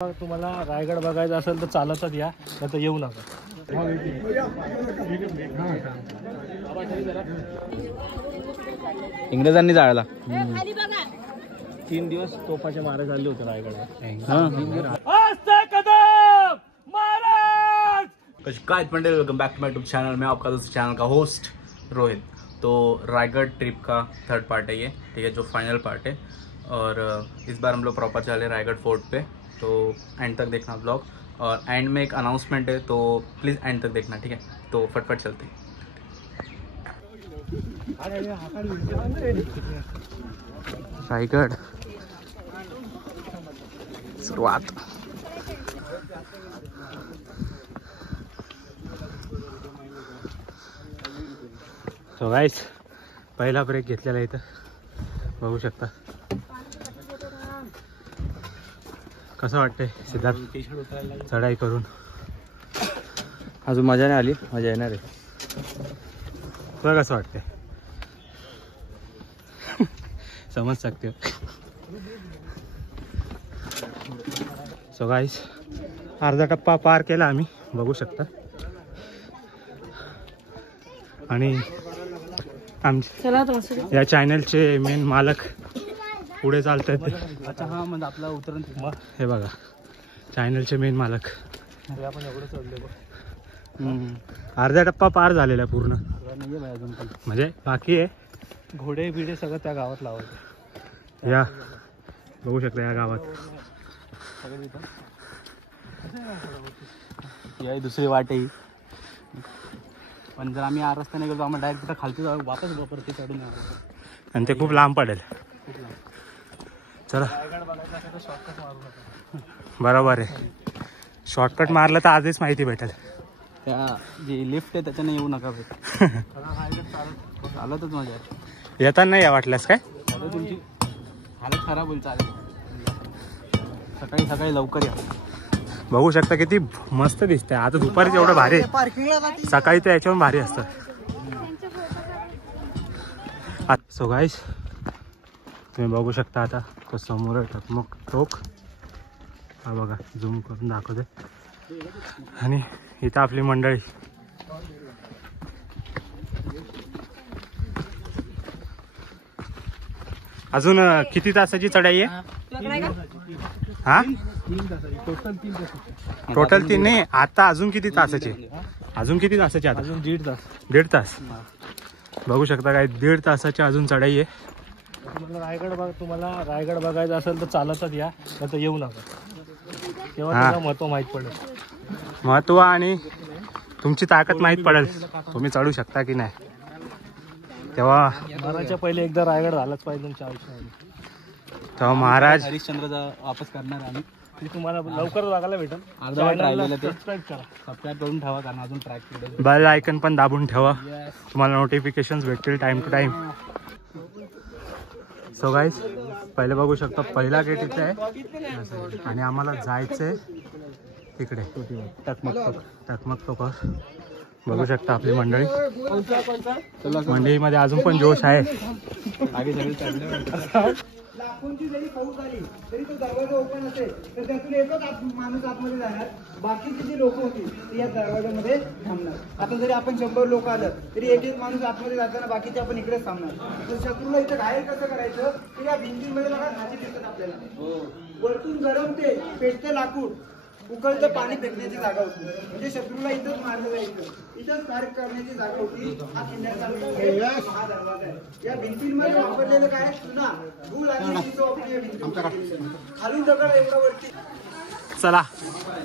तुम्हाला रायगड बघायचा असेल तर चालतच या, नाही तर येऊ नका. इंग्रजांनी जाळला. 3 दिवस तोफाचे मारे झाले होते रायगडला. काय Pandit, welcome back to my YouTube channel. मैं आपका दोस्त चैनल का होस्ट रोहित. तो रायगढ़ ट्रिप का थर्ड पार्ट है ये, ठीक है, जो फाइनल पार्ट है. और इस बार हम लोग प्रॉपर चले रायगढ़ फोर्ट पे, तो एंड तक देखना ब्लॉग. और एंड में एक अनाउंसमेंट है, तो प्लीज़ एंड तक देखना, ठीक है. तो फटफट चलते हैं. रायगढ़ सुरुवात. तो गाइस पहिला ब्रेक घेतलेला इथं बघू शकता. कसं वाटतंय सिद्धार्थ चढाई करून? अजून मजा नाही आली, मजा येणार आहे. तुला कसं वाटतंय? समज सकते हो. सो गाइस अर्धा टप्पा पार केला आम्ही, बघू शकता. आणि आमचे या चॅनलचे मेन मालक पुढे चालत आहेत. अच्छा, हा म्हणजे आपला उतरण. हे बघा चॅनलचे मेन मालक. आपण एवढं चढले, अर्धा टप्पा पार झालेला आहे पूर्ण, अजून पण म्हणजे बाकी आहे. घोडे बिडे सगळं त्या गावात लावायचं. या बघू शकता या गावात या दुसरी वाट आहे. पण जर आम्ही या रस्त्याने गेलो आम्हाला डायरेक्ट तिथं खालती जाऊ, वापस वरती चढून यावं. आणि ते खूप लांब पडेल. चला बरोबर आहे. शॉर्टकट मारलं तर आजच माहिती भेटेल. त्या जी लिफ्ट आहे त्याच्याने येऊ नका. चालतच मजा आहे. येताना नाही या वाटल्यास काय तुमची हालत खराब होईल. चालेल, सकाळी सकाळी लवकर या. बघू शकता किती मस्त दिसतंय. आता दुपारीच एवढं भारी आहे, सकाळी तर याच्यावर भारी असतं. सो गाइस तुम्ही बघू शकता आता तो समोर टकमक टोक. हा बघा, झूम करून दाखवते. आणि इथं आपली मंडळी. अजून किती तासाची चढाई आहे? हा टोटल 3 नाही. आता अजून किती तासाची? अजून किती तासाची? आता अजून 1.5 तास. 1.5 तास. बघू शकता काय 1.5 तासाची अजून चढाई आहे. तुम्हाला रायगड बघायचा असेल तर चालतच या, नाही तर येऊ नका. तेव्हा त्याचं महत्व माहीत पडेल. महत्व आणि तुमची ताकद माहीत पडेल, तुम्ही चढू शकता की नाही. तेव्हा मराच्या पहिले एकदा रायगड झालाच पाहिजे तुमच्या आयुष्यामध्ये. तेव्हा महाराज हरिश्चंद्रचा वापस करणार आम्ही. तुम्हाला लवकर बघायला भेटेल. सबस्क्राईब करून ठेवा, कारण अजून ट्रॅक बेल आयकन पण दाबून ठेवा, तुम्हाला नोटिफिकेशन्स भेटतील time to time. So guys पहिले बघू शकता पहिला गेट इथे आहे आणि आम्हाला जायचंय तिकडे टकमक टोक. बघू शकता आपली मंडळी. मंडळीमध्ये अजून पण जोश आहे. लाखोंची जरी पाऊस आली तरी तो दरवाजा ओपन असेल तर त्यातून एकच माणूस आतमध्ये जाणार. बाकीची जी लोक होती ती या दरवाजामध्ये थांबणार. आता जरी आपण 100 लोक आलं तरी एक माणूस आतमध्ये जाताना बाकीचे आपण इकडेच थांबणार. तर शत्रूला इथं घायल कसं करायचं तर या भिंतीमध्ये बघा भाजी दिसत आपल्याला. वरतून गरम ते पेटतं लाकूड, उकळतं पाणी फेकण्याची जागा होती. म्हणजे शत्रूला इथंच मारलं जायचं, इथंच कार्य करण्याची जागा होती. हा किल्ल्याचा हा दरवाजा आहे. या भिंतींमध्ये वापरलेलं काय चुना, धूळ आणि शिंदो आपण या भिंती खालून दगड एवढा वरती. चला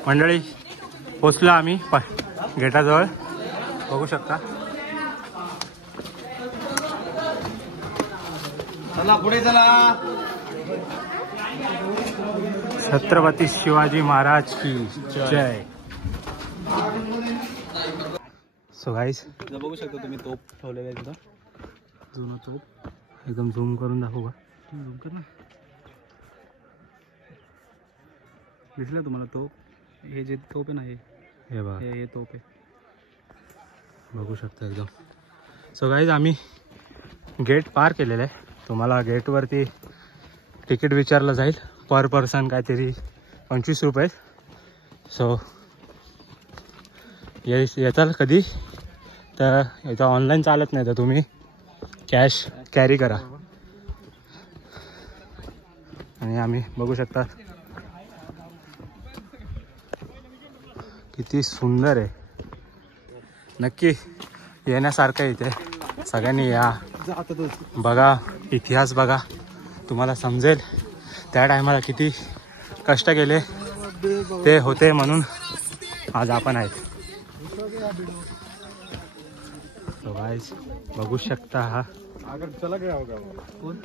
मंडळी पोचलो आम्ही गेटाजवळ, बघू शकता. चला पुढे चला. छत्रपती शिवाजी महाराज की जय. सो गाइस बघू शकता तुम्ही तोप ठेवलेला आहे तिथं, जुना तोप. एकदम झूम करून दाखवू का? झूम कर ना. दिसलं तुम्हाला तोप? हे जे तोप आहे ना, हे बघा, हे तोप आहे. बघू शकता एकदम. सो गाइस आम्ही गेट पार केलेलं आहे. तुम्हाला गेटवरती तिकीट विचारलं जाईल. पर पर्सन काहीतरी 25 रुपये. सो येताल कधी तर इथं ऑनलाईन चालत नाही, तर तुम्ही कॅश कॅरी करा. आणि आम्ही बघू शकता किती सुंदर आहे. नक्की येण्यासारखं इथे, सगळ्यांनी या, बघा, इतिहास बघा, तुम्हाला समजेल त्या टायमाला किती कष्ट केले ते होते, म्हणून आज आपण आहेत. तो गाइस बघू शकता हा चला गया होगा कोण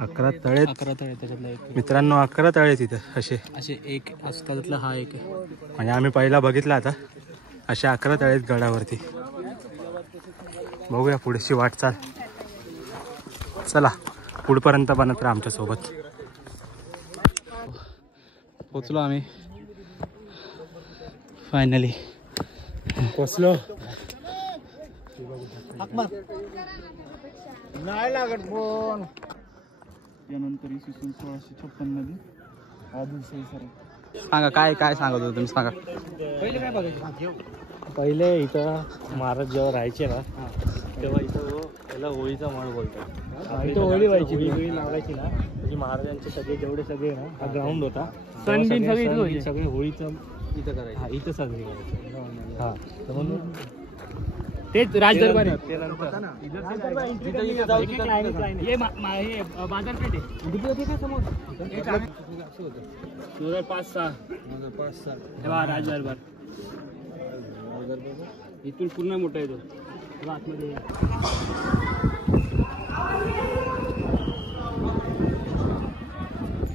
11 तळे त्याच्यातला एक. मित्रांनो 11 तळे तिथे असे एक असतात, त्यातला हा एक आहे. म्हणजे आम्ही पहिला बघितला आता, असे 11 तळे आहेत गडावरती. बघूया पुढची वाटचाल. चला पुढपर्यंत बनत राहा आमच्यासोबत. पोचलो आम्ही फायनली, पोचलो. नाही लागत फोन. यानंतर इसवी सन 1656 मध्ये आदिलशाही सर. सांगा काय काय सांगत होते तुम्ही, सांगा. पहिले काय बघायचं? पहिले इथं महाराज जेव्हा राहायचे ना, तेव्हा इथं त्याला होळीचा मळ बोलतात. इथं होळी व्हायची, होळी लावायची ना, म्हणजे महाराजांचे सगळे जेवढे सगळे ना, हा ग्राउंड होता. सगळे होळीचं इथं करायचं. हा इथं साजरी करायचं. हा तर म्हणून तेच राजदरबार आहे. 5-6 राजदरबार इथून पूर्ण मोठा येतो आतमध्ये.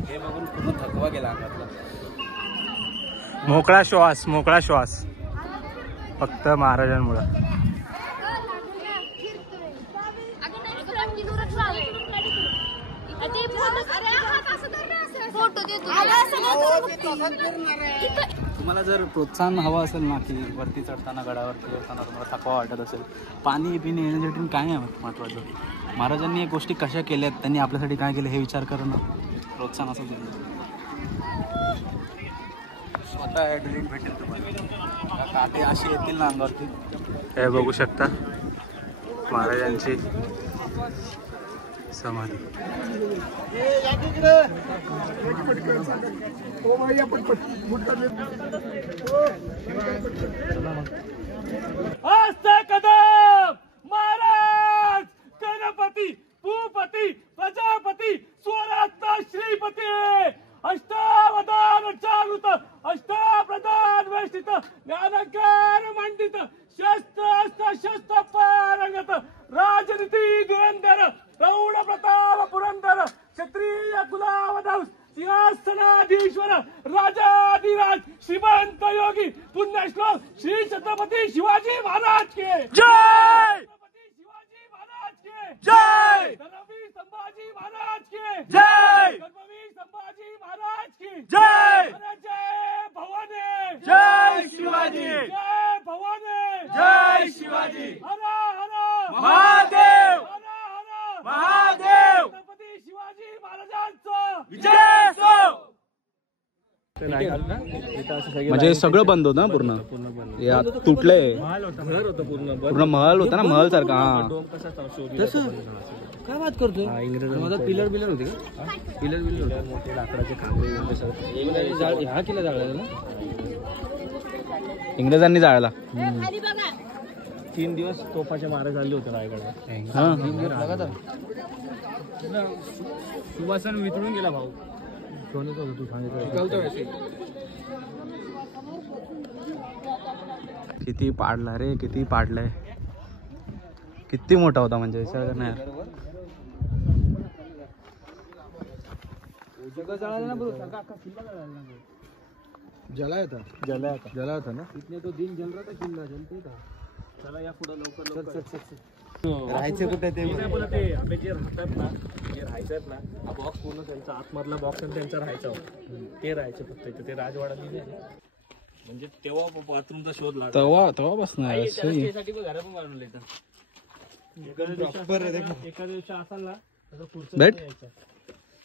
हे बघून पूर्ण थकवा गेला अंगातला. मोकळा श्वास, मोकळा श्वास फक्त महाराजांमुळे. तुम्हाला जर प्रोत्साहन हवं असेल ना, की वरती चढताना, गडावरती चढताना तुम्हाला थकवा वाटत असेल, पाणी पिणे येण्यासाठी काय आहे महत्त्वाचं. महाराजांनी या गोष्टी कशा केल्यात, त्यांनी आपल्यासाठी काय केलं हे विचार करणं प्रोत्साहन असं दिलं. स्वतः ॲड्रेलिन भेटेल तुम्हाला, काटे असे येतील ना अंगावरती. हे बघू शकता महाराजांची समाधी. कदम महाराज गणपती भूपती प्रजापती स्वरत्न श्रीपती अष्टावधान चारुत अष्टाप्रधान वेष्टित ज्ञानकार मंडित शस्त्र अस्त्र शस्त्र पारंगत राजनीती धुरंधर प्रौढ प्रताप पुरंदर क्षत्रिय कुलावधौस सिंहासनाधीश्वर राजाधिराज श्रीमंत योगी पुण्यश्लोक श्री छत्रपती शिवाजी महाराज के जय. छत्रपती शिवाजी महाराज के जय. धर्मवीर संभाजी महाराज के जय. धर्मवीर संभाजी महाराज की जय. जय भवानी जय शिवाजी. जय भवानी जय शिवाजी. हर हर महादेव. महादेव. छत्रपती शिवाजी महाराजांचा विजय असो. म्हणजे सगळं बंद होतं ना, पूर्ण तुटलंय. पूर्ण महल होता ना, महल सारखा. काय बात करतोय? पिलर बिलर होते का? पिलर बिलर होते, मोठे लाकडाचे खांबे. हा किल्ला जाळला ना, इंग्रजांनी जाळला. 3 दिवस तोफाचे मारे झाले होते रायगडला. सुवासन वितळून गेला भाऊ. तू किती पाडला रे, किती पाडलाय. किती मोठा होता म्हणजे विचार कर ना यार. जला था ना इतने तो दिन जल रहा था किल्ला. जलते था. चला या पुढे लवकर. राहायचं कुठे ते आपले जे राहतात ना, जे राहायचं ना, हा बॉक्स पूर्ण त्यांचा आतमधला बॉक्स आणि त्यांचा राहायचा ते राहायचं फक्त इथं. ते राजवाडा म्हणजे तेव्हा बाथरूमचा शोध लागला. तेव्हा बसणार घरा पण बनवलं इथं. एका दिवशी असाल ना तर पुढचं बैठ. नाही यायचं.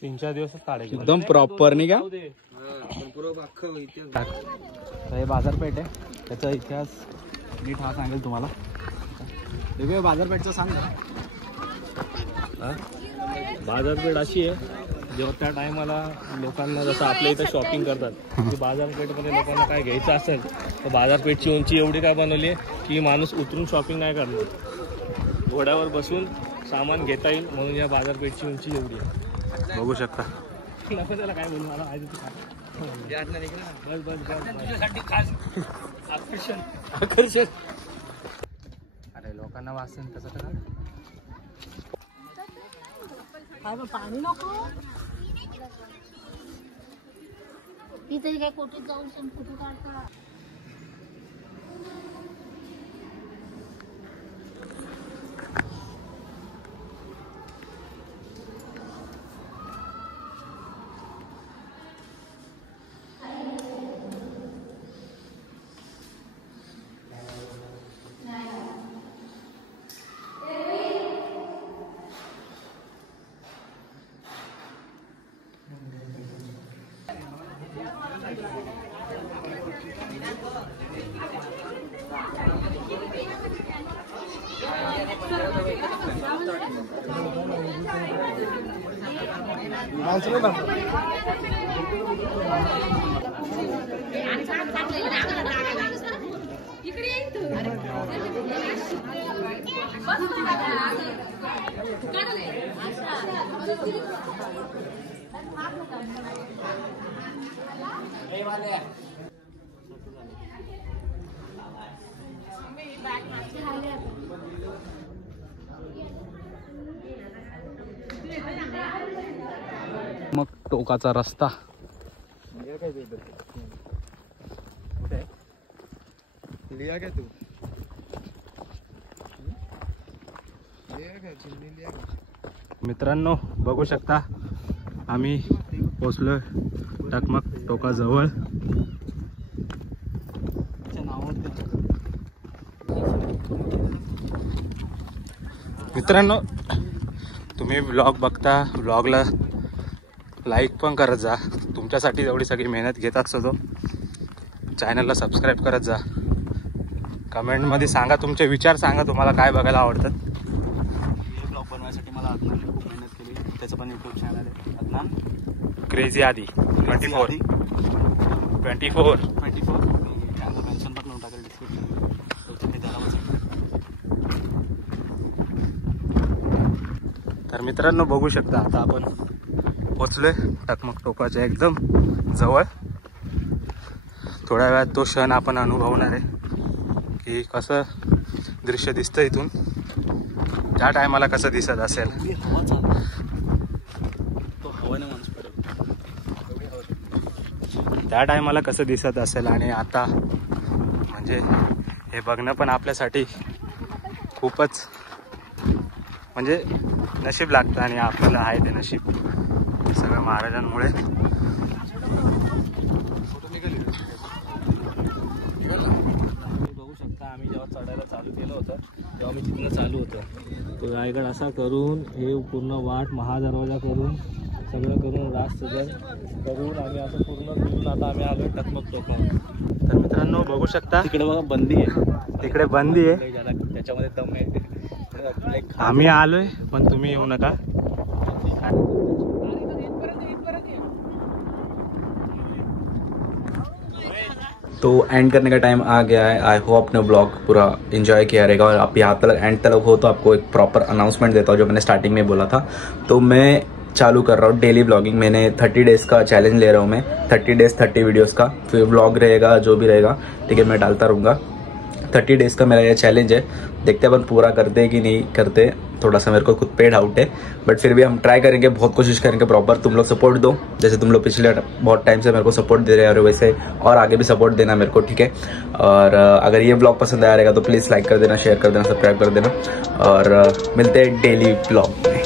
3-4 दिवसच काढायचे. एकदम प्रॉपर नाही का? जाऊ दे. हे बाजारपेठ आहे, त्याचा इतिहास नीट हा सांगेल तुम्हाला. वेगवेगळ्या बाजारपेठचं सांग ना. बाजारपेठ अशी आहे जेव्हा त्या टायमाला लोकांना जसं आपल्या इथं शॉपिंग करतात की बाजारपेठमध्ये लोकांना काय घ्यायचं असेल तर बाजारपेठची उंची एवढी काय बनवली आहे की माणूस उतरून शॉपिंग नाही करणार, घोड्यावर बसून सामान घेता येईल म्हणून या बाजारपेठची उंची एवढी आहे. बघू शकता. नको त्याला काय बोलू, मला माहिती बस बस बस आकर्षण आकर्षण. अरे लोकांना वाचन कसं करा. पाणी नको ती तरी काय कोटीत जाऊन फोटो काढता. मग टोकाचा रस्ता. लिया क्या तू? मित्रांनो बघू शकता आम्ही पोचलोय टकमक टोकाजवळ. मित्रांनो तुम्ही व्लॉग बघता, व्लॉगला लाईक पण करत जा. तुमच्यासाठी एवढी सगळी मेहनत घेत असतो तो. चॅनलला सबस्क्राईब करत जा. कमेंटमध्ये सांगा तुमचे विचार, सांगा तुम्हाला काय बघायला आवडतात. ब्लॉग बनवायसाठी मला अदनानने खूप मेहनत केली. त्याचं पण यूट्यूब चॅनल आहे अदनान क्रेझी आदी 24. त्याचं मेन्शन पण करून टाकेल डिस्क्रिप्शन. तर मित्रांनो बघू शकता आता आपण पोचलोय टकमक टोकाच्या एकदम जवळ. थोड्या वेळात तो क्षण आपण अनुभवणार आहे की कसं दृश्य दिसतं इथून. त्या टायमाला कसं दिसत असेल. हवा चालू तो हवाने माणूस पडेल. त्या टायमाला कसं दिसत असेल आणि आता म्हणजे हे बघणं पण आपल्यासाठी खूपच म्हणजे नशीब लागतं. आणि आपल्याला आहे ते नशीब सगळं महाराजांमुळे. बघू शकता आम्ही जेव्हा चढायला चालू केलं होतं तेव्हा मी तिथनं चालू होतं. तो रायगड असा करून हे पूर्ण वाट महादरवाजा करून सगळं करून रास्त करून आम्ही असं पूर्ण फिरून आता आम्ही आलो टकमक टोकावर. तर मित्रांनो बघू शकता तिकडे बघा बंदी आहे. तिकडे बंदी आहे. त्याच्यामध्ये दम आहे. आम्ही आलोय पण तुम्ही येऊ नका. तो एंड करने का टाइम आ गया है. आई होप आपने ब्लॉग पूरा एंजॉय किया रहेगा. और आप यहाँ तक एंड तक हो तो आपको एक प्रॉपर अनाउंसमेंट देता हूँ जो मैंने स्टार्टिंग में बोला था. तो मैं चालू कर रहा हूँ डेली ब्लॉगिंग. मैंने 30 डेज़ का चैलेंज ले रहा हूँ मैं. 30 डेज़ 30 वीडियोज़ का फिर ब्लॉग रहेगा जो भी रहेगा. ठीक है, मैं डालता रहूँगा. 30 डेज़ का मेरा ये चैलेंज है. देखते हैं अपन पूरा करते कि नहीं करते. थोड़ा सा मेरे को खुद पे डाउट है बट फिर भी हम ट्राई करेंगे. बहुत कोशिश करेंगे प्रॉपर. तुम लोग सपोर्ट दो जैसे तुम लोग पिछले बहुत टाइम से मेरे को सपोर्ट दे रहे हैं और वैसे और आगे भी सपोर्ट देना मेरे को. ठीक है, और अगर ये ब्लॉग पसंद आया रहेगा तो प्लीज़ लाइक कर देना, शेयर कर देना, सब्सक्राइब कर देना. और मिलते हैं डेली ब्लॉग में.